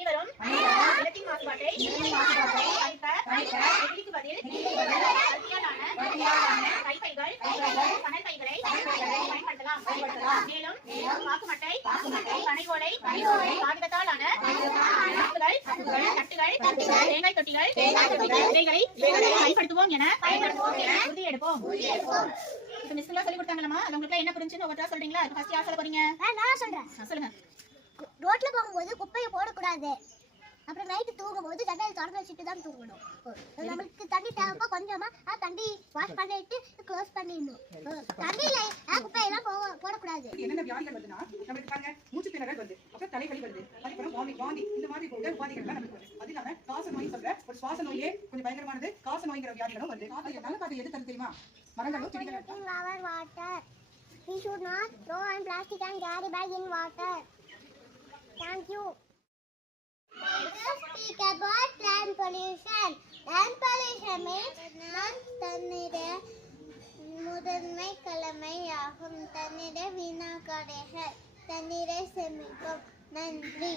அனைவரும் நிலத்தின் மாசுபாட்டை தணிக்க நெகிழிக்கு பதில் பருத்தியாலான கைப்பைகள் சணல் பைகளை பயன்படுத்தலாம். மேலும் பாக்குமட்டை பனைஓலை காகிதத்தாலான தட்டுகள் தேங்காய் தொட்டிகள் இவைகளை பயன்படுத்துவோம் என உறுதி எடுப்போம். இப்ப மிஸ் எல்லாம் சொல்லி கொடுத்தாங்களா? அது உங்களுக்கு என்ன புரிஞ்சுன்னு ஒவ்வொருத்தரா சொல்றீங்களா? ஃபர்ஸ்ட் யார் சொல்ல போறீங்க? நான் சொல்றேன். சொல்லுங்க. ரோட்ல போகும்போது குப்பையை போடக்கூடாது. அப்புறம் நைட்டு தூங்கும்போது ஜன்னல் திறந்து வச்சுட்டு தான் தூங்கணும். நம்மளுக்கு தண்ணி தேவைப்பா கொஞ்சமா தண்ணி வாஷ் பண்ணிட்டு க்ளோஸ் பண்ணிடணும். தண்ணியில குப்பையெல்லாம் போடக்கூடாது. என்னென்ன வியாதிகள் வருதுன்னா நம்மளுக்கு பாருங்க மூச்சு திணறல் வருது, அப்புறம் தலைவலி வருது, அதுக்கப்புறம் வாந்தி இந்த மாதிரி போன்ற உபாதைகள் நமக்கு வருது. அது இல்லாம காச நோய் சொல்ற ஒரு சுவாச நோயே கொஞ்சம் பயங்கரமானது. காச நோய்ங்கிற வியாதிகளும் வருது. நல்ல காத்து எது தருது தெரியுமா? மரங்களும் செடிகளும். Water. We should not throw on plastic and carry bag in water. Thank you. Let's speak about land pollution. Land pollution means தண்ணீரை முதன்மை கடமையாகும். தண்ணீரை வீணாக்காதீர்கள். தண்ணீரை சேமிப்போம். நன்றி.